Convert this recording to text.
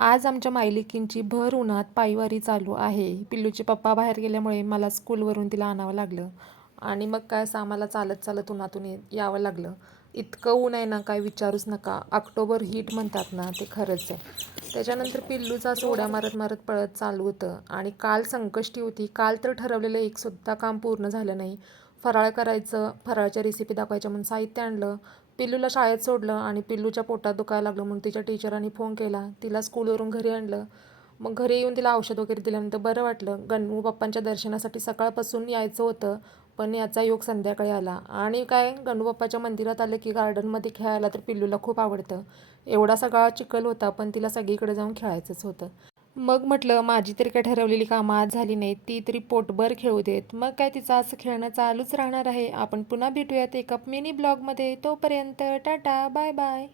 आज आमच्या मायलिकींची भर उन्हात पायवारी चालू आहे. पिल्लूचे पप्पा बाहेर गेल्यामुळे मला स्कूलवरून तिला आणावं लागलं आणि मग काय असं आम्हाला चालत चालत उन्हातून यावं लागलं. इतकं ऊन आहे ना, काय विचारूच नका. ऑक्टोबर हीट म्हणतात ना, ते खरंच आहे. त्याच्यानंतर पिल्लूचं असं उड्या मारत मारत पळत चालू होतं आणि काल संकष्टी होती. काल तर ठरवलेलं एकसुद्धा काम पूर्ण झालं नाही. फराळ करायचं, फराळाच्या रेसिपी दाखवायच्या म्हणून साहित्य आणलं. पिल्लूला शाळेत सोडलं आणि पिल्लूच्या पोटात दुखायला लागलं म्हणून तिच्या टीचरांनी फोन केला. तिला स्कूलवरून घरी आणलं. मग घरी येऊन तिला औषध वगैरे दिल्यानंतर बरं वाटलं. गणू बाप्पांच्या दर्शनासाठी सकाळपासून यायचं होतं, पण याचा योग संध्याकाळी आला. आणि काय, गणू बाप्पाच्या मंदिरात आलं की गार्डनमध्ये खेळायला तर पिल्लूला खूप आवडतं. एवढा सगळा चिखल होता, पण तिला सगळीकडे जाऊन खेळायचंच होतं. मग म्हटलं माझी तरी काय ठरवलेली कामं आज झाली नाहीत, ती तरी पोटभर खेळू देत. मग काय, तिचं असं खेळणं चालूच राहणार आहे. आपण पुन्हा भेटूयात एका मिनी ब्लॉगमध्ये. तोपर्यंत टाटा, बाय बाय.